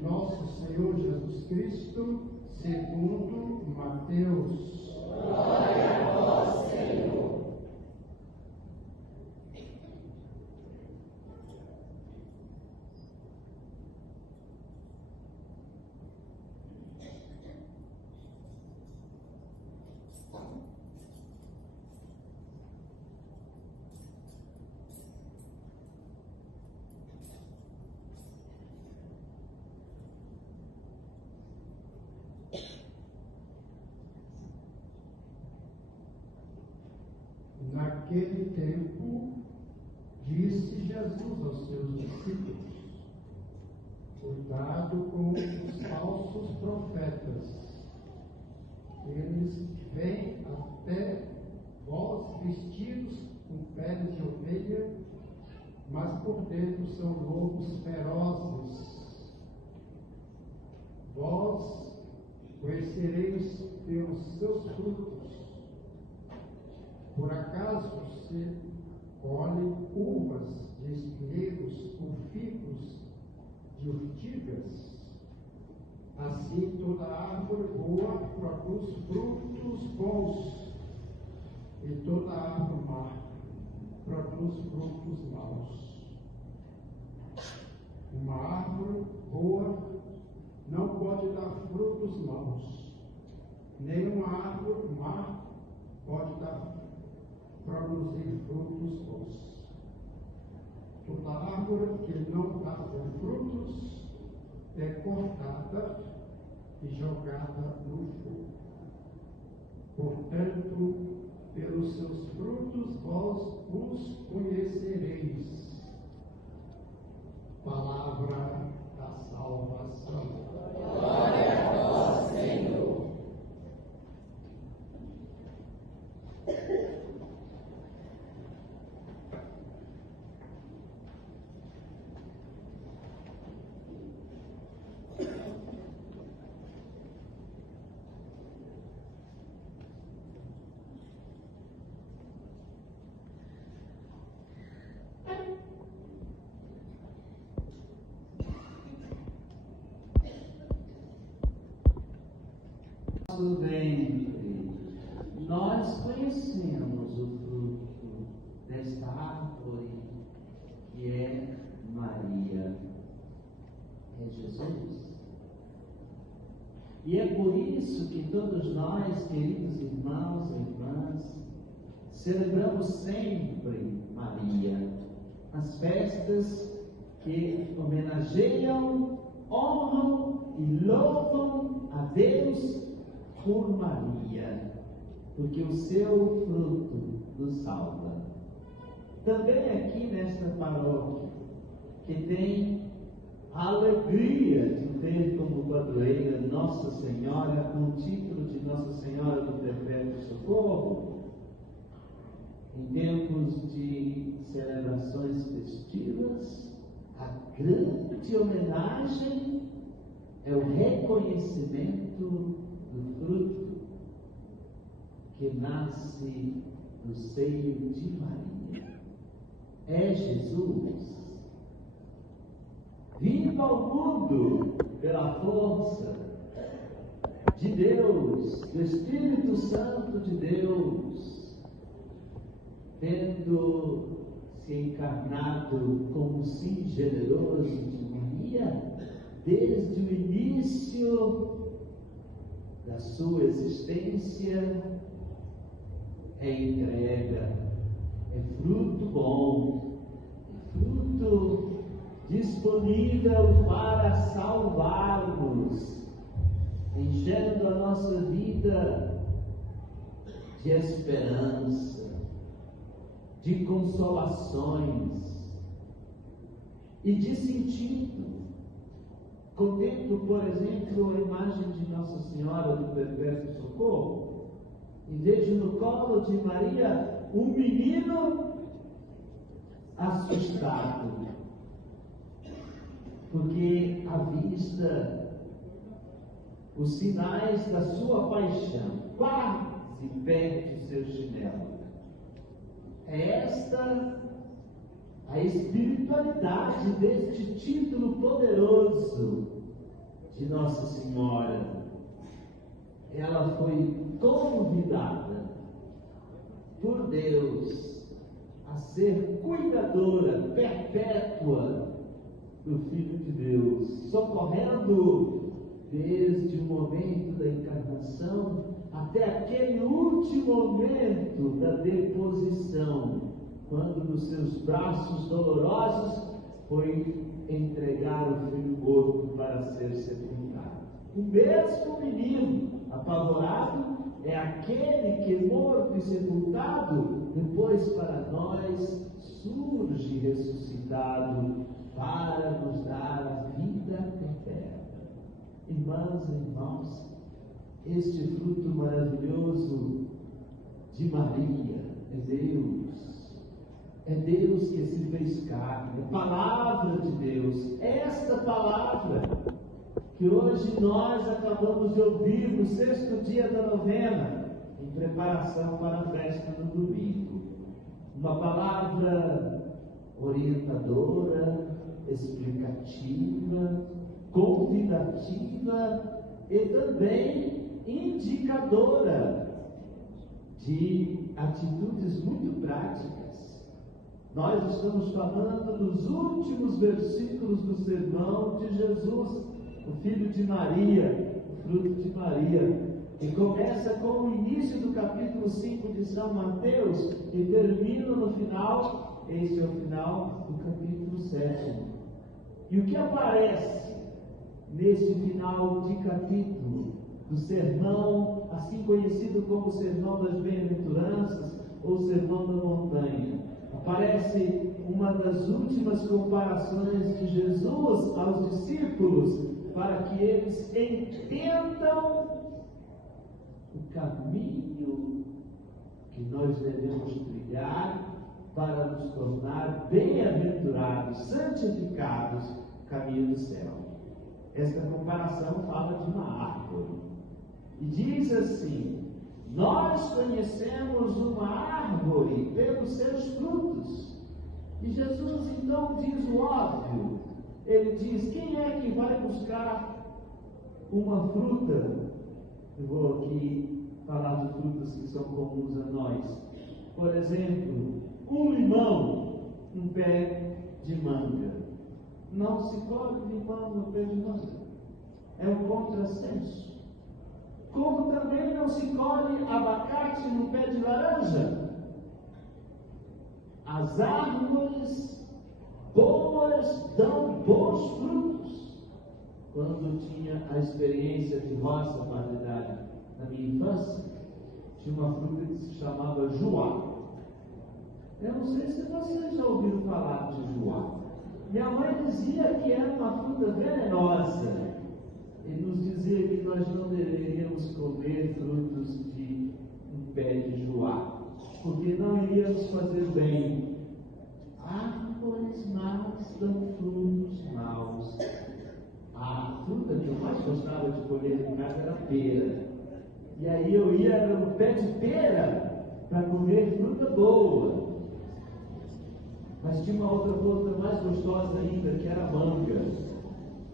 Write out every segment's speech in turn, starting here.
de nosso Senhor Jesus Cristo, segundo Mateus. Glória a vós, Senhor. Naquele tempo, disse Jesus aos seus discípulos: cuidado com os falsos profetas. Eles vêm até vós vestidos com peles de ovelha, mas por dentro são lobos ferozes. Vós conhecereis pelos seus frutos. Por acaso se colhe uvas de espinheiros ou figos de urtigas? Assim toda árvore boa produz frutos bons, e toda árvore má produz frutos maus. Uma árvore boa não pode dar frutos maus, nem uma árvore má pode produzir frutos bons. Toda árvore que não dá frutos é cortada e jogada no fogo. Portanto, pelos seus frutos vós os conhecereis. Palavra da salvação. Glória a vós, Senhor. Ventre, nós conhecemos o fruto desta árvore que é Maria, é Jesus. E é por isso que todos nós, queridos irmãos e irmãs, celebramos sempre Maria, as festas que homenageiam, honram e louvam a Deus por Maria, porque o seu fruto nos salva. Também aqui nesta paróquia, que tem a alegria de ter como padroeira Nossa Senhora, com o título de Nossa Senhora do Perpétuo Socorro, em tempos de celebrações festivas, a grande homenagem é o reconhecimento do fruto que nasce no seio de Maria. É Jesus, vindo ao mundo pela força de Deus, do Espírito Santo de Deus, tendo se encarnado como sim generoso de Maria, desde o início da sua existência, é entrega, é fruto bom, é fruto disponível para salvar-nos, enchendo a nossa vida de esperança, de consolações e de sentido. Contemplo, por exemplo, a imagem de Nossa Senhora do Perpétuo Socorro e vejo no colo de Maria um menino assustado, porque avista os sinais da sua paixão, quase perde o seu chinelo. É esta a espiritualidade deste título poderoso de Nossa Senhora, ela foi convidada por Deus a ser cuidadora perpétua do Filho de Deus, socorrendo desde o momento da encarnação até aquele último momento da deposição, quando nos seus braços dolorosos foi entregar o filho morto para ser sepultado. O mesmo menino apavorado é aquele que, morto e sepultado, depois para nós surge ressuscitado para nos dar a vida eterna. Irmãs e irmãos, este fruto maravilhoso de Maria é Deus que se fez carne, a palavra de Deus, esta palavra que hoje nós acabamos de ouvir no 6º dia da novena, em preparação para a festa do domingo. Uma palavra orientadora, explicativa, convidativa e também indicadora de atitudes muito práticas. Nós estamos falando dos últimos versículos do sermão de Jesus, o filho de Maria, o fruto de Maria, e começa com o início do capítulo 5 de São Mateus e termina no final. Este é o final do capítulo 7. E o que aparece neste final de capítulo do sermão, assim conhecido como o Sermão das Bem-aventuranças ou Sermão da Montanha? Aparece uma das últimas comparações de Jesus aos discípulos, para que eles entendam o caminho que nós devemos trilhar para nos tornar bem-aventurados, santificados, caminho do céu. Esta comparação fala de uma árvore e diz assim: nós conhecemos uma árvore pelos seus frutos. E Jesus então diz o óbvio. Ele diz: quem é que vai buscar uma fruta? Eu vou aqui falar de frutas que são comuns a nós. Por exemplo, um limão, um pé de manga. Não se colhe limão no pé de manga. É um contrassenso. Como também não se colhe abacate no pé de laranja. As árvores boas dão bons frutos. Quando eu tinha a experiência de roça, na minha infância, tinha uma fruta que se chamava juá. Eu não sei se vocês já ouviram falar de juá. Minha mãe dizia que era uma fruta venenosa. E nos dizia que nós não deveríamos comer frutos de um pé de juá, porque não iríamos fazer bem. Árvores más dão frutos maus. A fruta que eu mais gostava de colher em casa era pera. E aí eu ia no pé de pera para comer fruta boa. Mas tinha uma outra fruta mais gostosa ainda, que era manga.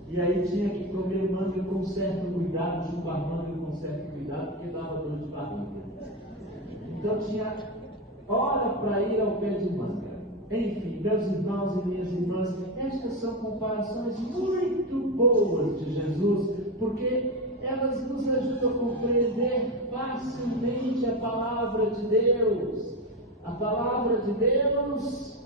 E aí tinha que comer manga com certo cuidado, chupar manga com certo cuidado, porque dava dor de barriga. Então tinha hora para ir ao pé de manga. Enfim, meus irmãos e minhas irmãs, estas são comparações muito boas de Jesus, porque elas nos ajudam a compreender facilmente a palavra de Deus. A palavra de Deus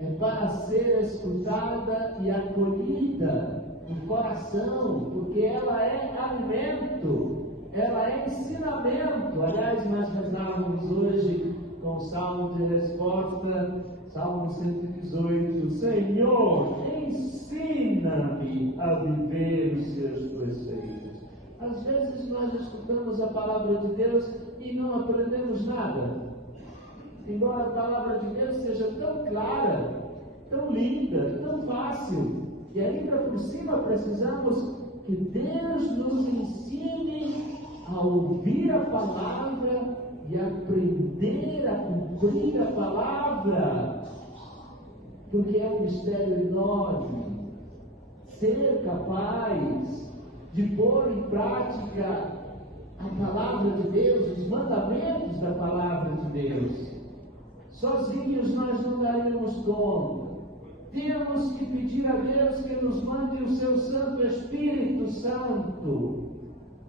é para ser escutada e acolhida no coração, porque ela é alimento, ela é ensinamento. Aliás, nós rezávamos hoje com o salmo de resposta, Salmo 118, Senhor, ensina-me a viver os seus preceitos. Às vezes nós escutamos a palavra de Deus e não aprendemos nada. Embora a palavra de Deus seja tão clara, tão linda, tão fácil, e ainda por cima precisamos que Deus nos ensine a ouvir a palavra e aprender a cumprir a palavra, porque é um mistério enorme ser capaz de pôr em prática a palavra de Deus, os mandamentos da palavra de Deus. Sozinhos nós não daríamos conta. Temos que pedir a Deus que nos mande o seu Santo Espírito Santo,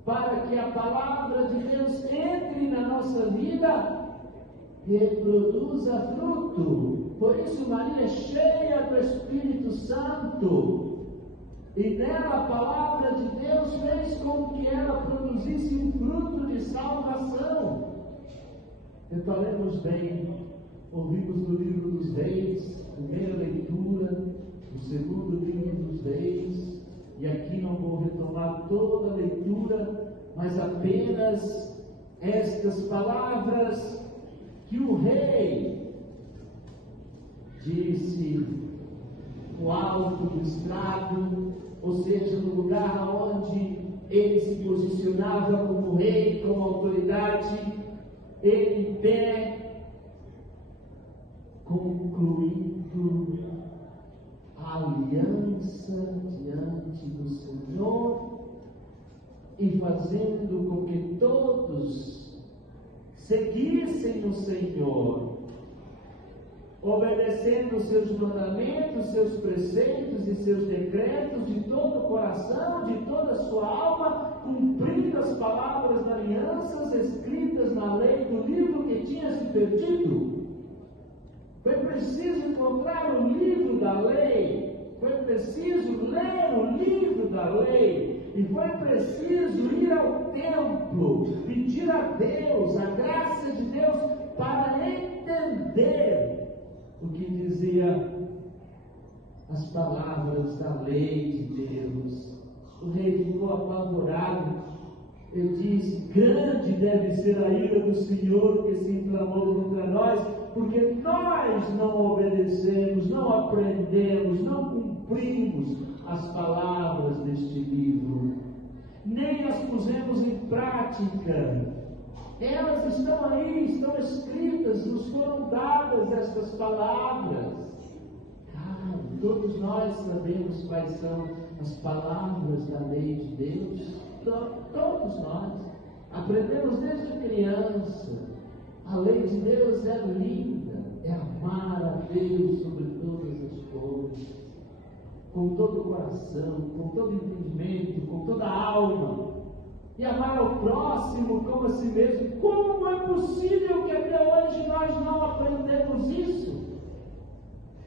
para que a palavra de Deus entre na nossa vida e produza fruto. Por isso Maria é cheia do Espírito Santo, e nela a palavra de Deus fez com que ela produzisse um fruto de salvação. Reparemos bem, ouvimos no livro dos Reis, primeira leitura, o segundo livro dos Reis, e aqui não vou retomar toda a leitura, mas apenas estas palavras que o rei disse no alto do estrado, ou seja, no lugar onde ele se posicionava como rei, como autoridade, ele em pé, concluindo a aliança diante do Senhor e fazendo com que todos seguissem o Senhor, obedecendo os seus mandamentos, seus preceitos e seus decretos de todo o coração, de toda a sua alma, cumprindo as palavras da aliança escritas na lei do livro que tinha se perdido. Foi preciso encontrar o livro da lei, foi preciso ler o livro da lei, e foi preciso ir ao templo, pedir a Deus, a graça de Deus, para entender o que dizia as palavras da lei de Deus. O rei ficou apavorado. Ele disse: grande deve ser a ira do Senhor que se inflamou contra nós, porque nós não obedecemos, não aprendemos, não cumprimos as palavras deste livro, nem as pusemos em prática. Elas estão aí, estão escritas, nos foram dadas estas palavras. Todos nós sabemos quais são as palavras da lei de Deus. Todos nós aprendemos desde criança. A lei de Deus é linda, é amar a Deus sobre todas as coisas, com todo o coração, com todo o entendimento, com toda a alma, e amar ao próximo como a si mesmo. Como é possível que até hoje nós não aprendemos isso?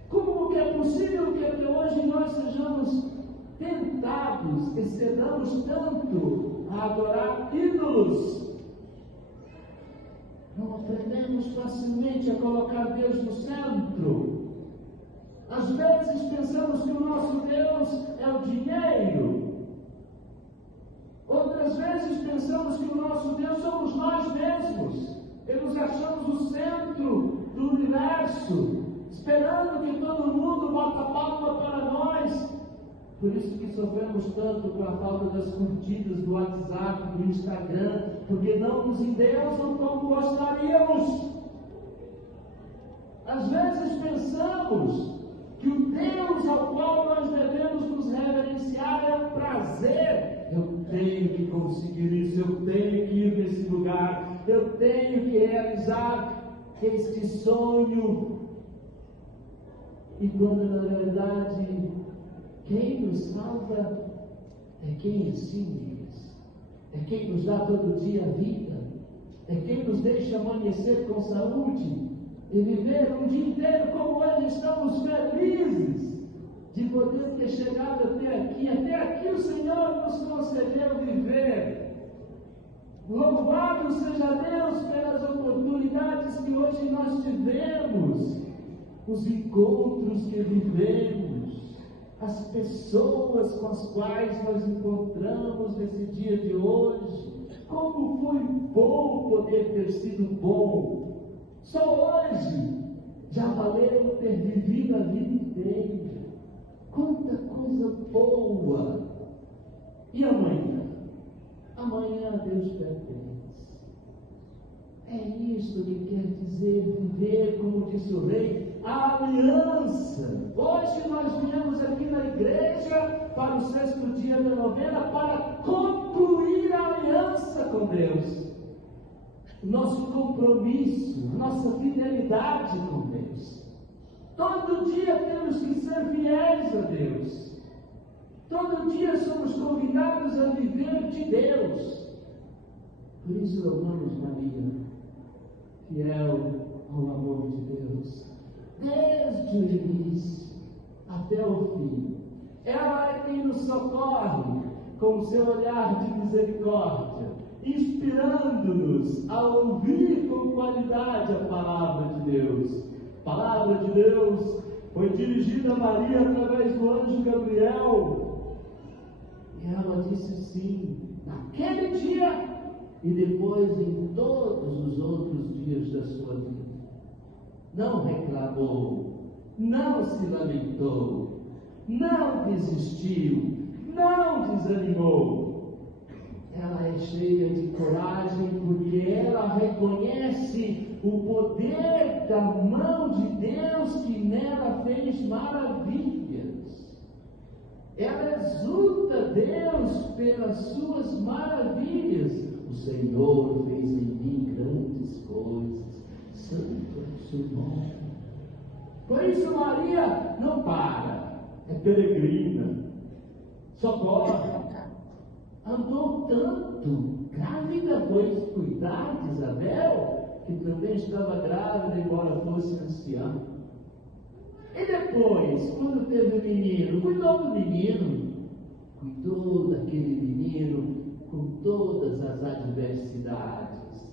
Como que é possível que até hoje nós sejamos tentados e cedamos tanto a adorar ídolos? Não aprendemos facilmente a colocar Deus no centro. Às vezes pensamos que o nosso Deus é o dinheiro. Outras vezes pensamos que o nosso Deus somos nós mesmos. E nos achamos o centro do universo, esperando que todo mundo bata a palma para nós. Por isso que sofremos tanto com a falta das curtidas do WhatsApp, do Instagram, porque não nos endeusam como gostaríamos. Às vezes pensamos que o Deus ao qual nós devemos nos reverenciar é um prazer. Eu tenho que conseguir isso, eu tenho que ir nesse lugar, eu tenho que realizar este sonho. E quando na verdade quem nos salva é quem ensina, é quem nos dá todo dia a vida, é quem nos deixa amanhecer com saúde e viver um dia inteiro como hoje. Estamos felizes de poder ter chegado até aqui o Senhor nos concedeu viver. Louvado seja Deus pelas oportunidades que hoje nós tivemos, os encontros que vivemos, as pessoas com as quais nós encontramos nesse dia de hoje. Como foi bom poder ter sido bom. Só hoje já valeu ter vivido a vida inteira. Quanta coisa boa! E amanhã? Amanhã a Deus pertence. É isso que quer dizer viver, como disse o rei, a aliança. Hoje nós viemos aqui na igreja para o 6º dia da novena para concluir a aliança com Deus. O nosso compromisso, a nossa fidelidade com Deus. Todo dia temos que ser fiéis a Deus. Todo dia somos convidados a viver de Deus. Por isso louvamos Maria, fiel ao amor de Deus, desde o início até o fim. Ela é quem nos socorre com o seu olhar de misericórdia, inspirando-nos a ouvir com qualidade a palavra de Deus. A palavra de Deus foi dirigida a Maria através do anjo Gabriel. E ela disse sim, naquele dia e depois em todos os outros dias da sua vida. Não reclamou, não se lamentou, não desistiu, não desanimou. Ela é cheia de coragem porque ela reconhece o poder da mão de Deus que nela fez maravilhas. Ela exulta Deus pelas suas maravilhas. O Senhor fez em mim grandes coisas. Santo é o seu nome. Por isso Maria não para, é peregrina, socorre. Andou tanto, grávida foi cuidar de Isabel, que também estava grávida, embora fosse anciã. E depois, quando teve o menino, cuidou do menino, cuidou daquele menino com todas as adversidades,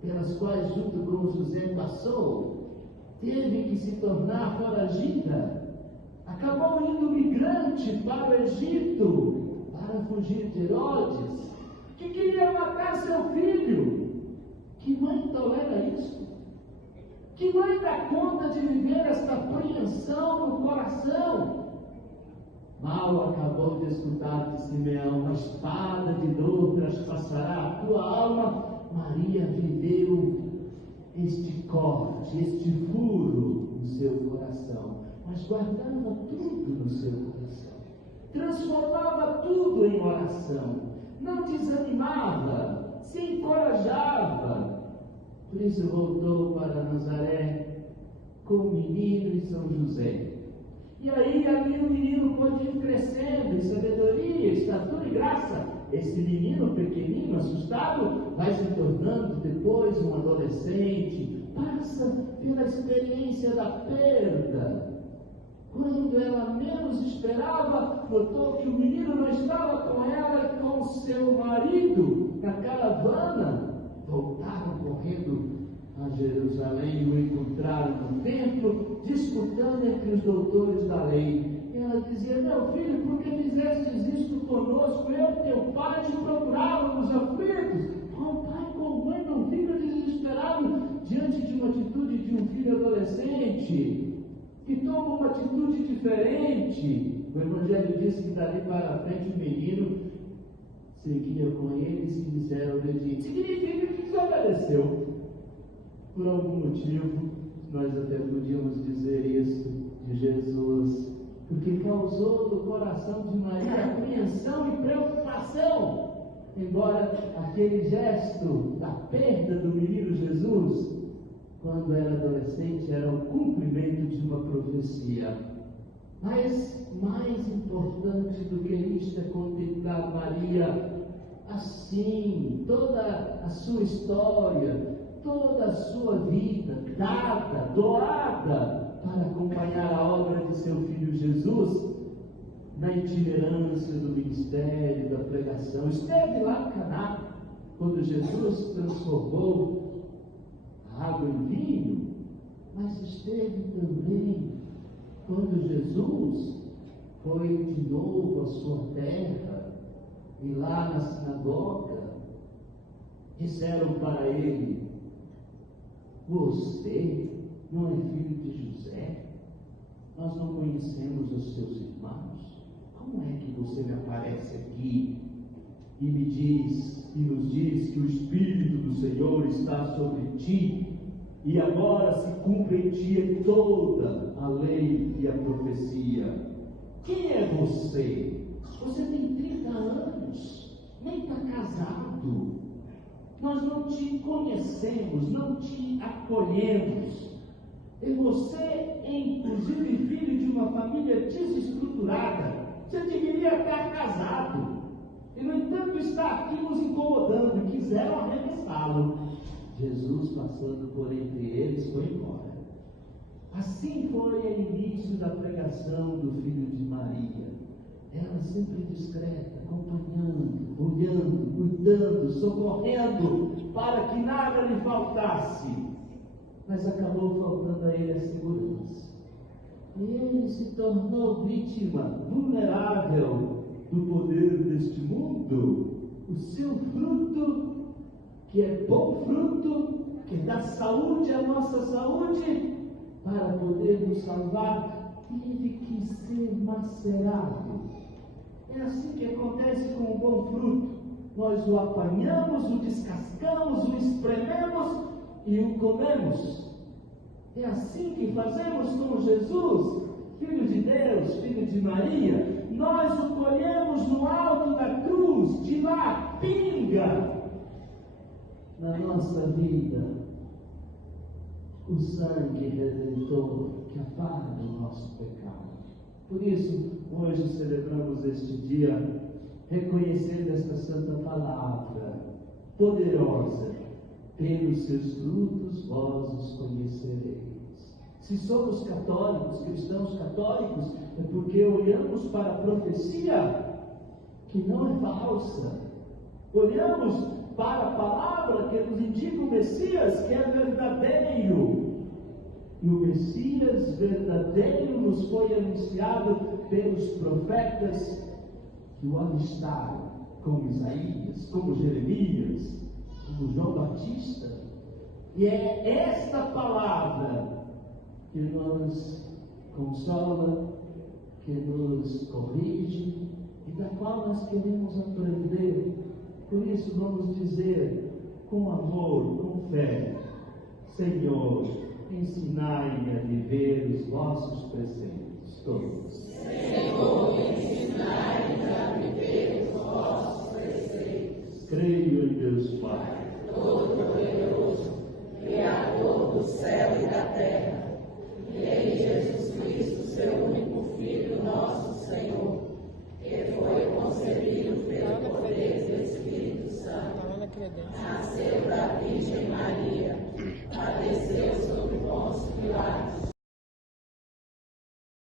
pelas quais junto com José passou, teve que se tornar foragida, acabou indo migrante para o Egito, para fugir de Herodes, que queria matar seu filho. Que mãe tolera isso? Que mãe dá conta de viver esta apreensão no coração? Mal acabou de escutar de Simeão, uma espada de dor traspassará a tua alma. Maria viveu este corte, este furo no seu coração, mas guardava tudo no seu coração, transformava tudo em oração, não desanimava, se encorajava. Por isso voltou para Nazaré com o menino e São José. E aí ali o menino pode ir crescendo em sabedoria, estatura e graça. Esse menino pequenino, assustado, vai se tornando depois um adolescente, passa pela experiência da perda. Quando ela menos esperava, notou que o menino não estava com ela e com seu marido na caravana. Voltaram correndo a Jerusalém e o encontraram no templo, disputando entre os doutores da lei. E ela dizia: meu filho, por que fizestes isto conosco? Eu e teu pai te procurávamos aflitos. Qual pai, qual mãe não fica desesperado diante de uma atitude de um filho adolescente que toma uma atitude diferente? O Evangelho diz que dali para frente o menino seguia com eles e lhes era obediente. Significa que desobedeceu. Por algum motivo, nós até podíamos dizer isso de Jesus, porque causou no coração de Maria apreensão e preocupação. Embora aquele gesto da perda do menino Jesus, quando era adolescente, era o cumprimento de uma profecia. Mas mais importante do que isto é contemplar Maria assim, toda a sua história, toda a sua vida dada, doada para acompanhar a obra de seu filho Jesus na itinerância do ministério, da pregação. Esteve lá em Caná, quando Jesus transformou a água em vinho, mas esteve também quando Jesus foi de novo à sua terra, e lá na sinagoga disseram para ele: você não é filho de José? Nós não conhecemos os seus irmãos. Como é que você me aparece aqui e me diz, e nos diz que o Espírito do Senhor está sobre ti, e agora se cumpre em ti toda a lei e a profecia? Quem é você? Você tem 30 anos, nem está casado. Nós não te conhecemos, não te acolhemos. E você é, inclusive, filho de uma família desestruturada. Você deveria estar casado. E, no entanto, está aqui nos incomodando. E quiseram arremessá-lo. Jesus, passando por entre eles, foi embora. Assim foi o início da pregação do filho de Maria. Ela sempre discreta, acompanhando, olhando, cuidando, socorrendo, para que nada lhe faltasse. Mas acabou faltando a ele a segurança. E ele se tornou vítima vulnerável do poder deste mundo. O seu fruto, que é bom fruto, que dá saúde à nossa saúde, para poder nos salvar, teve que ser macerado. É assim que acontece com o bom fruto. Nós o apanhamos, o descascamos, o esprememos e o comemos. É assim que fazemos com Jesus, Filho de Deus, Filho de Maria. Nós o colhemos no alto da cruz, de lá pinga na nossa vida o sangue redentor que apaga o nosso pecado. Por isso, hoje celebramos este dia, reconhecendo esta santa palavra poderosa. Pelos seus frutos vós os conhecereis. Se somos católicos, cristãos católicos, é porque olhamos para a profecia que não é falsa. Olhamos para a palavra que nos indica o Messias, que é verdadeiro. E o Messias verdadeiro nos foi anunciado pelos profetas que o avistaram, como Isaías, como Jeremias, como João Batista. E é esta palavra que nos consola, que nos corrige e da qual nós queremos aprender. Por isso vamos dizer com amor, com fé: Senhor, ensinai-me a viver os vossos preceitos.